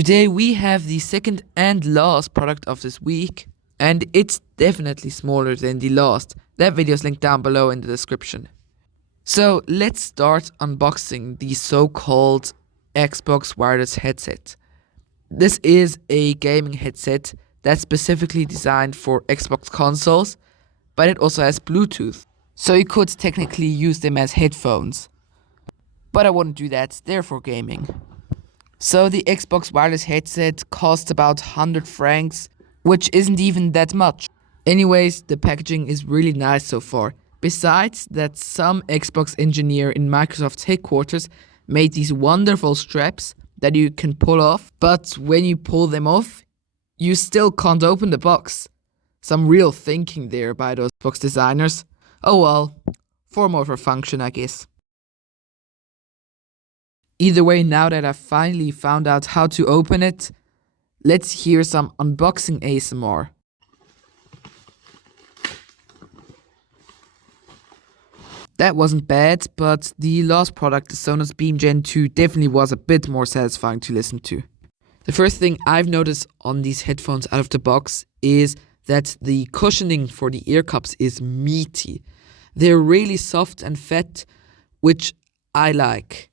Today we have the second and last product of this week, and it's definitely smaller than the last. That video is linked down below in the description. So let's start unboxing the so-called Xbox wireless headset. This is a gaming headset that's specifically designed for Xbox consoles, but it also has Bluetooth. So you could technically use them as headphones. But I wouldn't do that, they're for gaming. So the Xbox wireless headset costs about 100 francs, which isn't even that much. Anyways, the packaging is really nice so far. Besides that, some Xbox engineer in Microsoft's headquarters made these wonderful straps that you can pull off, but when you pull them off, you still can't open the box. Some real thinking there by those box designers. Oh well, for more of a function, I guess. Either way, now that I've finally found out how to open it, let's hear some unboxing ASMR. That wasn't bad, but the last product, the Sonos Beam Gen 2, definitely was a bit more satisfying to listen to. The first thing I've noticed on these headphones out of the box is that the cushioning for the ear cups is meaty. They're really soft and fat, which I like.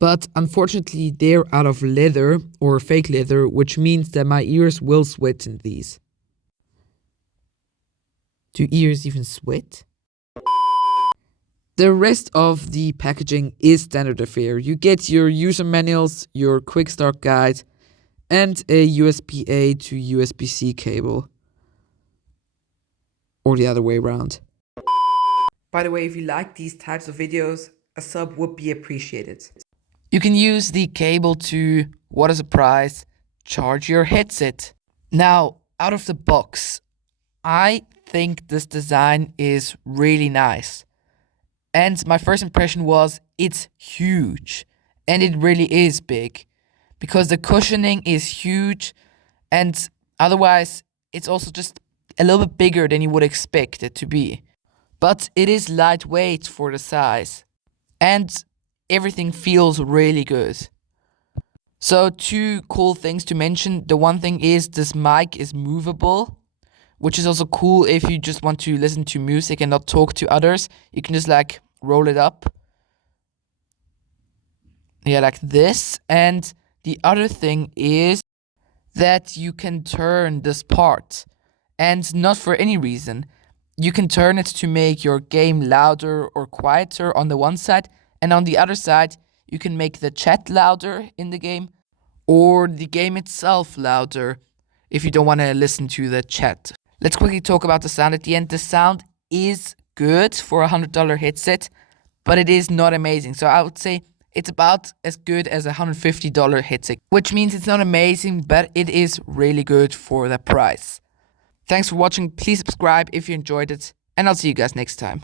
But unfortunately, they're out of leather or fake leather, which means that my ears will sweat in these. Do ears even sweat? The rest of the packaging is standard affair. You get your user manuals, your quick start guide, and a USB-A to USB-C cable. Or the other way around. By the way, if you like these types of videos, a sub would be appreciated. You can use the cable to, what a surprise, charge your headset. Now, out of the box, I think this design is really nice. And my first impression was it's huge. And it really is big. Because the cushioning is huge. And otherwise, it's also just a little bit bigger than you would expect it to be. But it is lightweight for the size. And everything feels really good. So two cool things to mention. The one thing is this mic is movable, which is also cool if you just want to listen to music and not talk to others. You can just like roll it up. Yeah, like this. And the other thing is that you can turn this part. And not for any reason. You can turn it to make your game louder or quieter on the one side. And on the other side, you can make the chat louder in the game. Or the game itself louder if you don't want to listen to the chat. Let's quickly talk about the sound at the end. The sound is good for a $100 headset, but it is not amazing. So I would say it's about as good as a $150 headset, which means it's not amazing, but it is really good for the price. Thanks for watching. Please subscribe if you enjoyed it, and I'll see you guys next time.